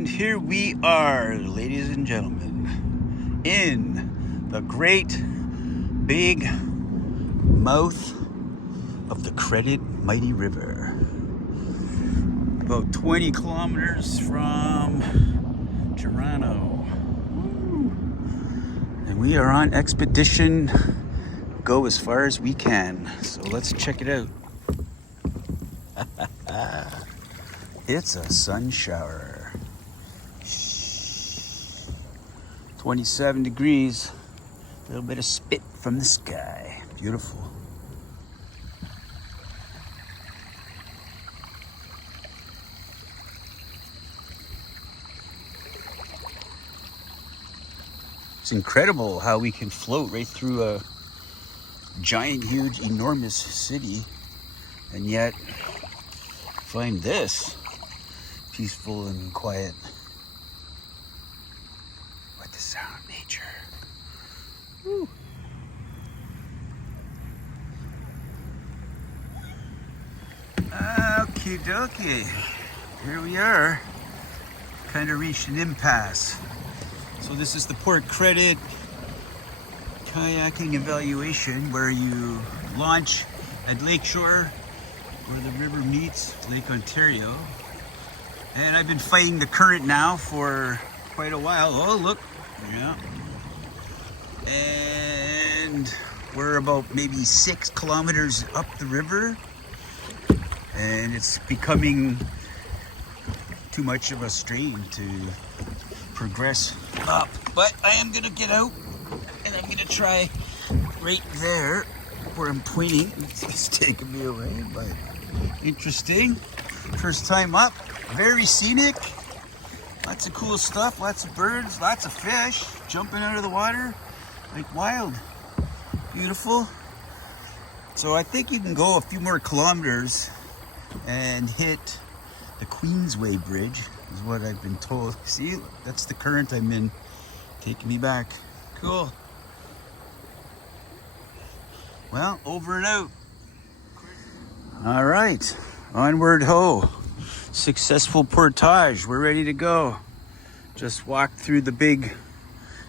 And here we are, ladies and gentlemen, in the great big mouth of the Credit Mighty River. About 20 kilometers from Toronto. And we are on expedition, go as far as we can. So let's check it out. It's a sun shower. 27 degrees. A little bit of spit from the sky. Beautiful. It's incredible how we can float right through a giant, huge, enormous city and yet find this peaceful and quiet. What the sound of nature. Woo. Okie dokie. Here we are. Kind of reached an impasse. So this is the Port Credit Kayaking Evaluation, where you launch at Lakeshore, where the river meets Lake Ontario. And I've been fighting the current now for quite a while. Oh, look. Yeah. And we're about maybe 6 kilometers up the river. And it's becoming too much of a strain to progress up. But I am going to get out and I'm going to try right there where I'm pointing. It's taking me away, but interesting. First time up. Very scenic. Lots of cool stuff. Lots of birds. Lots of fish jumping out of the water like wild. Beautiful. So I think you can go a few more kilometers and hit the Queensway Bridge, is what I've been told. See, that's the current I'm in, taking me back. Cool. Well, over and out. All right, onward ho. Successful portage, we're ready to go. Just walked through the big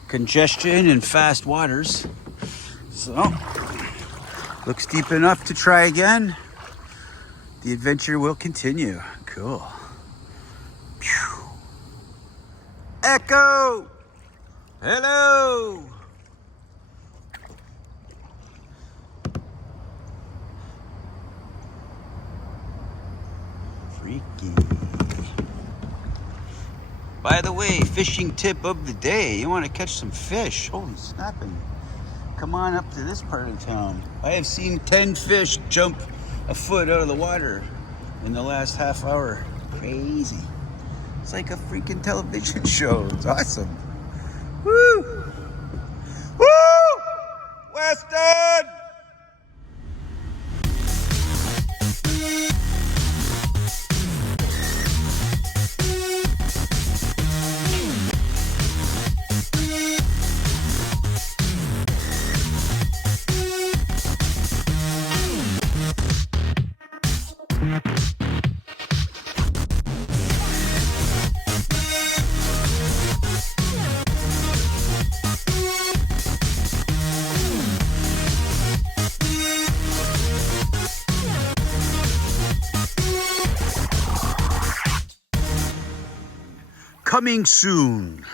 congestion and fast waters. So, looks deep enough to try again. The adventure will continue. Cool. Phew. Echo! Hello! Freaky. By the way, fishing tip of the day. You want to catch some fish. Holy snapping. Come on up to this part of town. I have seen 10 fish jump a foot out of the water in the last half hour. Crazy. It's like a freaking television show. It's awesome. Woo! Woo! Weston! Coming soon,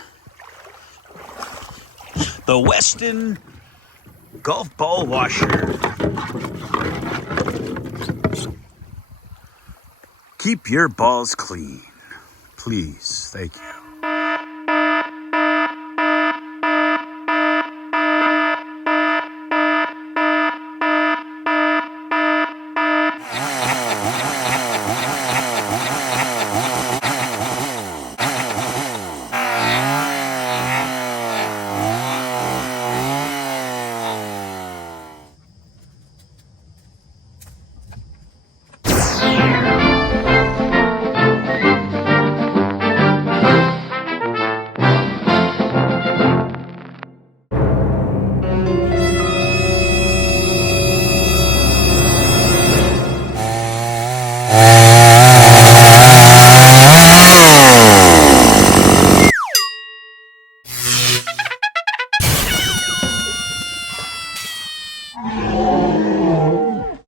the Weston Golf Ball Washer. Keep your balls clean, please. Thank you.